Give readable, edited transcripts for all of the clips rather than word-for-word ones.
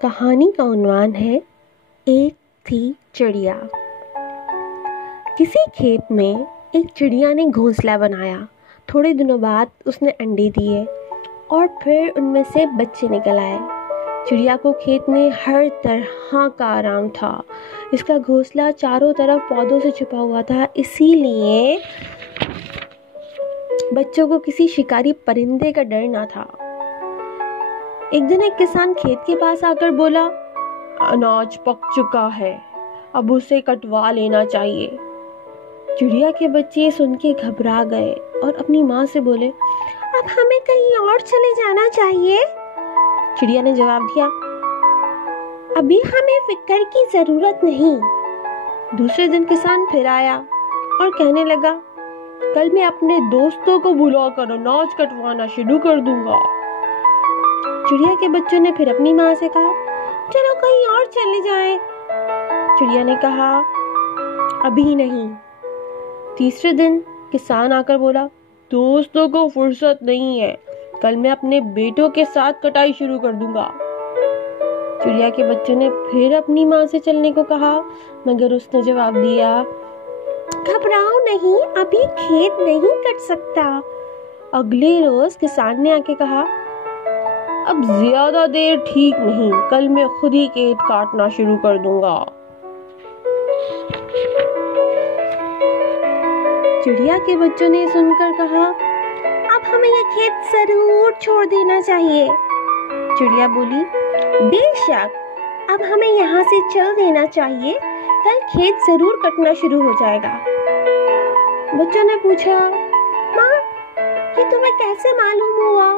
कहानी का उन्वान है एक थी चिड़िया। किसी खेत में एक चिड़िया ने घोंसला बनाया। थोड़े दिनों बाद उसने अंडे दिए और फिर उनमें से बच्चे निकल आए। चिड़िया को खेत में हर तरह का आराम था। इसका घोंसला चारों तरफ पौधों से छुपा हुआ था, इसीलिए बच्चों को किसी शिकारी परिंदे का डर ना था। एक दिन एक किसान खेत के पास आकर बोला, अनाज पक चुका है, अब उसे कटवा लेना चाहिए। चिड़िया के बच्चे सुन के घबरा गए और अपनी माँ से बोले, अब हमें कहीं और चले जाना चाहिए। चिड़िया ने जवाब दिया, अभी हमें फिक्र की जरूरत नहीं। दूसरे दिन किसान फिर आया और कहने लगा, कल मैं अपने दोस्तों को बुलाकर अनाज कटवाना शुरू कर दूंगा। चिड़िया के बच्चों ने फिर अपनी माँ से कहा, चलो कहीं और चले जाएं। चिड़िया ने कहा, अभी नहीं। तीसरे दिन किसान आकर बोला, दोस्तों को फुर्सत नहीं है, कल मैं अपने बेटों के साथ कटाई शुरू कर दूंगा। चिड़िया के बच्चों ने फिर अपनी माँ से चलने को कहा, मगर उसने जवाब दिया, घबराओ नहीं, अभी खेत नहीं कट सकता। अगले रोज किसान ने आके कहा, अब ज्यादा देर ठीक नहीं, कल मैं खुद ही खेत काटना शुरू कर दूंगा। चिड़िया के बच्चों ने सुनकर कहा, अब हमें यह खेत जरूर छोड़ देना चाहिए। चिड़िया बोली, बेशक, अब हमें यहाँ से चल देना चाहिए, कल खेत जरूर कटना शुरू हो जाएगा। बच्चों ने पूछा, माँ, ये तुम्हें कैसे मालूम हुआ?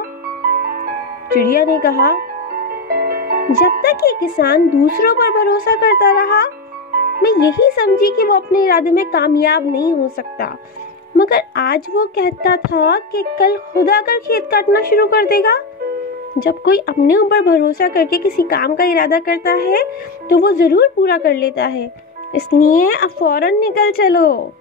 चिड़िया ने कहा, जब तक ये किसान दूसरों पर भरोसा करता रहा, मैं यही समझी कि वो अपने इरादे में कामयाब नहीं हो सकता, मगर आज वो कहता था कि कल खुद आकर खेत काटना शुरू कर देगा। जब कोई अपने ऊपर भरोसा करके किसी काम का इरादा करता है तो वो जरूर पूरा कर लेता है, इसलिए अब फौरन निकल चलो।